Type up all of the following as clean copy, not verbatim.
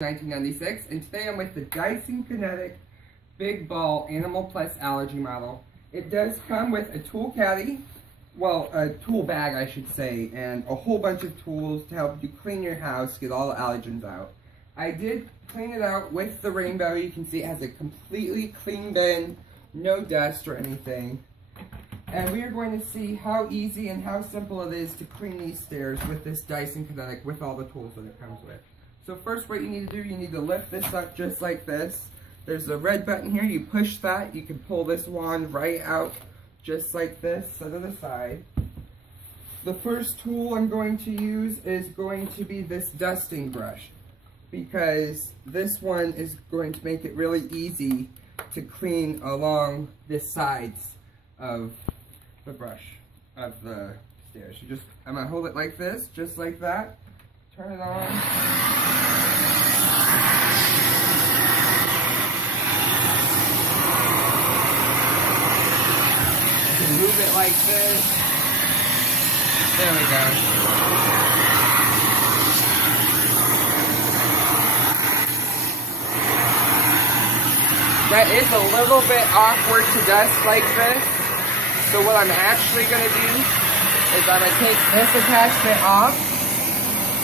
1996, and today I'm with the Dyson Cinetic Big Ball Animal Plus Allergy model. It does come with a tool caddy, well, a tool bag I should say, and a whole bunch of tools to help you clean your house, get all the allergens out. I did clean it out with the rainbow. You can see it has a completely clean bin, no dust or anything. And we are going to see how easy and how simple it is to clean these stairs with this Dyson Cinetic with all the tools that it comes with. So first what you need to do, you need to lift this up just like this. There's a red button here, you push that, you can pull this wand right out just like this, set it aside. The first tool I'm going to use is going to be this dusting brush, because this one is going to make it really easy to clean along the sides of the brush of the stairs. I'm going to hold it like this, just like that. Turn it on. You can move it like this. There we go. That is a little bit awkward to dust like this. So what I'm actually going to do is I'm going to take this attachment off.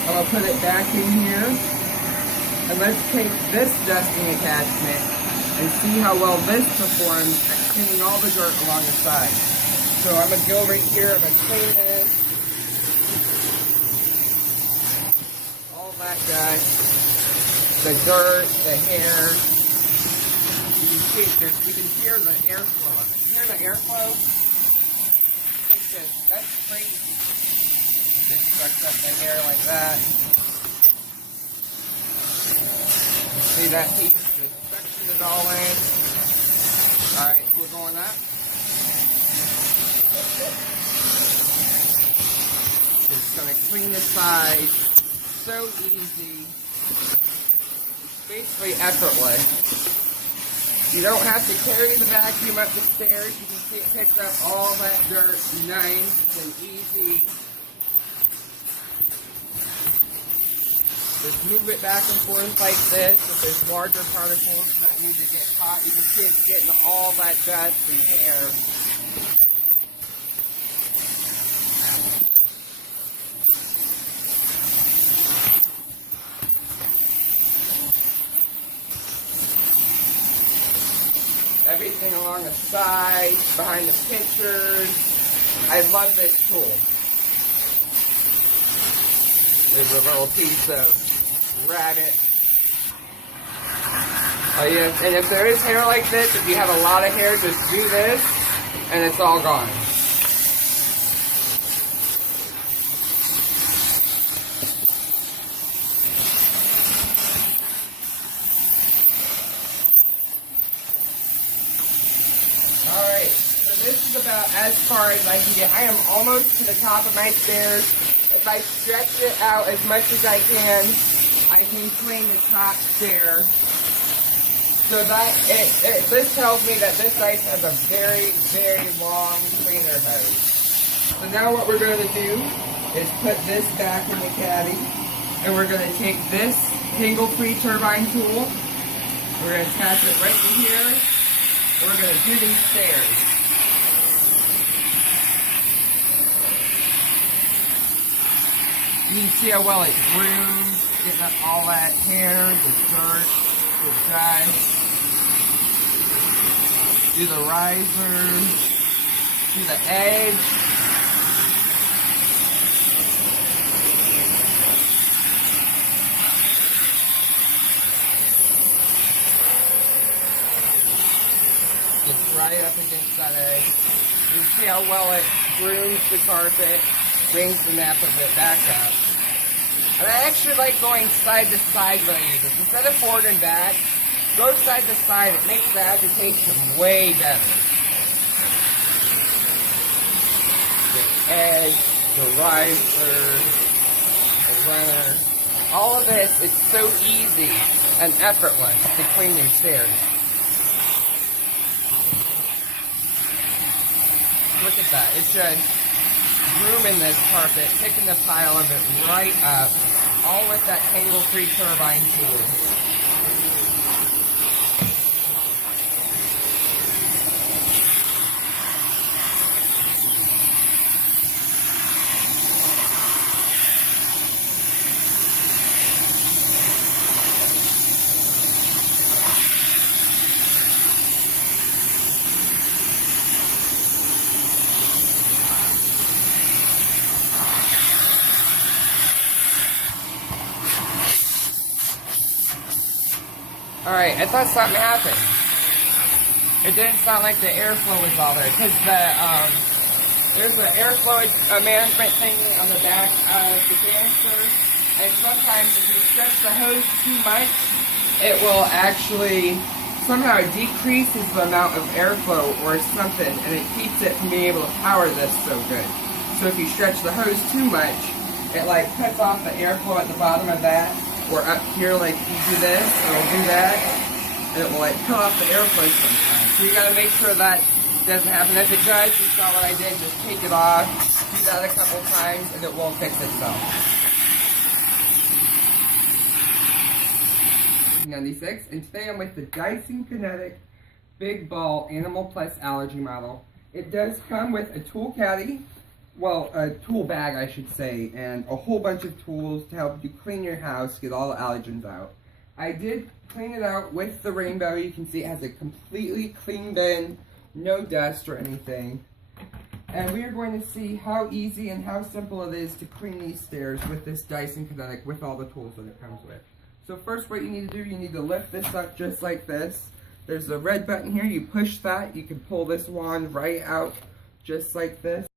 I'm going to put it back in here, and let's take this dusting attachment and see how well this performs at cleaning all the dirt along the side. So I'm going to go right here, I'm going to clean this, all that the dirt, the hair. You can see it, you can hear the airflow of it. Hear the airflow? It's just, that's crazy. Just sucks up the hair like that. You see that piece? Just suction it all in. Alright, we're going up. Just gonna clean the side. So easy. It's basically effortless. You don't have to carry the vacuum up the stairs. You can see it picks up all that dirt nice and easy. Just move it back and forth like this. If there's larger particles that need to get caught, you can see it's getting all that dust and hair. Everything along the side, behind the pictures. I love this tool. There's a little piece of rabbit. Oh yeah, and if there is hair like this, if you have a lot of hair, just do this, and it's all gone. Alright, so this is about as far as I can get. I am almost to the top of my stairs. If I stretch it out as much as I can clean the top stair. So that, this tells me that this ice has a very, very long cleaner hose. So now what we're going to do is put this back in the caddy, and we're going to take this tangle-free turbine tool, we're going to attach it right to here, and we're going to do these stairs. You can see how well it grooms, getting up all that hair, the dirt, the dust. Do the riser, do the edge. Gets right up against that edge. You can see how well it grooms the carpet, brings the nap of it back up. And I actually like going side to side when I use this. Instead of forward and back, go side to side. It makes the agitation way better. The edge, the riser, the runner. All of this, it's so easy and effortless to clean your stairs. Look at that. It's just grooming this carpet, picking the pile of it right up. all with that tangle-free turbine tool. Alright, I thought something happened. It didn't sound like the airflow was all there, because there's an airflow management thingy on the back of the canister, and sometimes if you stretch the hose too much, it will actually, somehow it decreases the amount of airflow or something, and it keeps it from being able to power this so good. So if you stretch the hose too much, it like cuts off the airflow at the bottom of that, or up here, like you do this, it'll do that, and it will like cut off the airflow sometimes. So you gotta make sure that doesn't happen. If it does, you saw what I did, just take it off, do that a couple times, and it will fix itself. 96, and today I'm with the Dyson Cinetic Big Ball Animal Plus Allergy model. It does come with a tool caddy, well, a tool bag, I should say, and a whole bunch of tools to help you clean your house, get all the allergens out. I did clean it out with the rainbow. You can see it has a completely clean bin, no dust or anything. And we are going to see how easy and how simple it is to clean these stairs with this Dyson Cinetic with all the tools that it comes with. So first what you need to do, you need to lift this up just like this. There's a red button here, you push that, you can pull this wand right out just like this.